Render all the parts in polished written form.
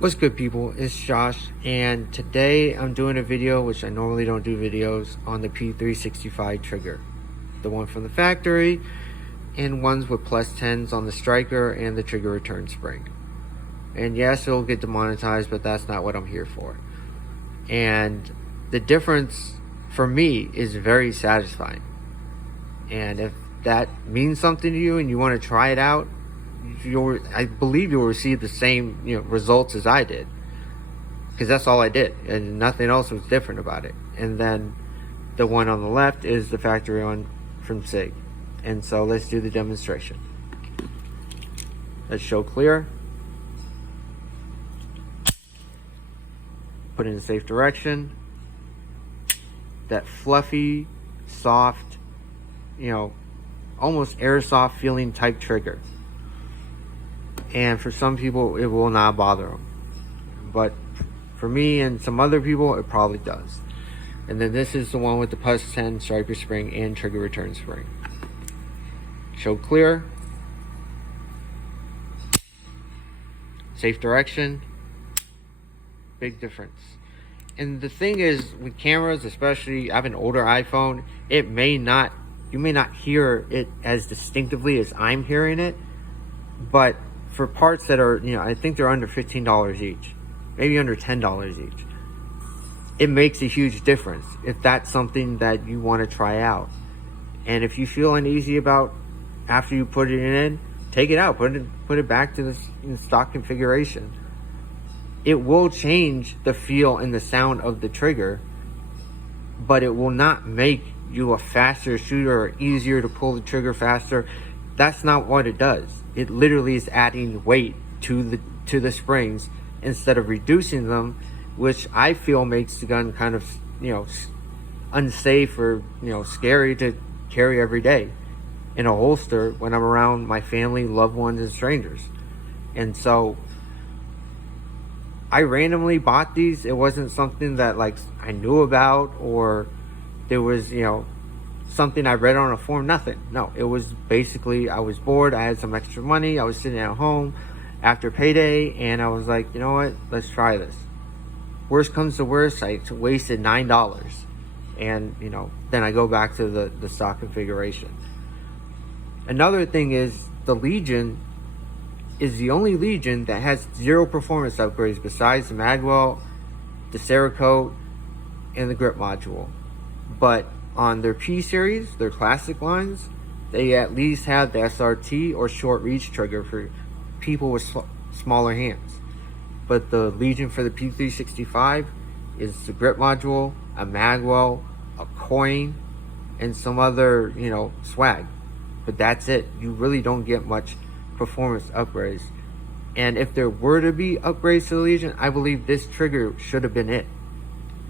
What's good, people? It's Josh, and today I'm doing a video, which I normally don't do videos, on the P365 trigger, the one from the factory, and ones with +10s on the striker and the trigger return spring. And yes, it'll get demonetized, but that's not what I'm here for. And the difference for me is very satisfying. And if that means something to you and you want to try it out, I believe you'll receive the same results as I did, because that's all I did and nothing else was different about it. And then the one on the left is the factory one from Sig. And so let's do the demonstration. Let's show clear, put in a safe direction, that fluffy, soft, almost airsoft feeling type trigger. And for some people, it will not bother them. But for me and some other people, it probably does. And then this is the one with the +10 striker spring and trigger return spring. Show clear. Safe direction. Big difference. And the thing is, with cameras, especially, I have an older iPhone, you may not hear it as distinctively as I'm hearing it. But for parts that are, I think they're under $15 each, maybe under $10 each, it makes a huge difference if that's something that you want to try out. And if you feel uneasy about after you put it in, take it out, put it back to the stock configuration. It will change the feel and the sound of the trigger, but it will not make you a faster shooter or easier to pull the trigger faster. That's not what it does. It literally is adding weight to the springs instead of reducing them, which I feel makes the gun kind of, unsafe or, scary to carry every day in a holster when I'm around my family, loved ones, and strangers. And so I randomly bought these. It wasn't something that I knew about, or there was, something I read on a forum, nothing. No, it was basically, I was bored, I had some extra money, I was sitting at home after payday, and I was like, you know what, let's try this. Worst comes to worst, I wasted $9, and then I go back to the stock configuration. Another thing is, the Legion is the only Legion that has 0 performance upgrades besides the magwell, the Cerakote, and the grip module. But on their P series, their classic lines, they at least have the SRT or short reach trigger for people with smaller hands. But the Legion for the P365 is the grip module, a magwell, a coin, and some other, swag. But that's it. You really don't get much performance upgrades. And if there were to be upgrades to the Legion, I believe this trigger should have been it.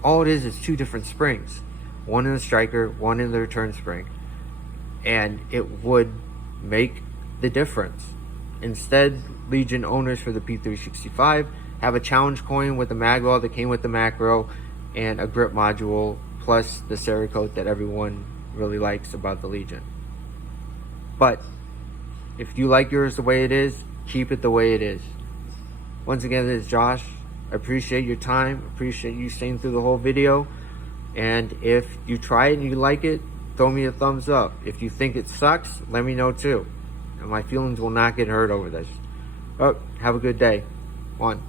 All it is 2 different springs. One in the striker, one in the return spring. And it would make the difference. Instead, Legion owners for the P365 have a challenge coin with a magwell that came with the macro and a grip module, plus the Cerakote that everyone really likes about the Legion. But if you like yours the way it is, keep it the way it is. Once again, this is Josh. I appreciate your time. Appreciate you staying through the whole video. And if you try it and you like it, throw me a thumbs up. If you think it sucks, let me know too. And my feelings will not get hurt over this. Oh, have a good day. One.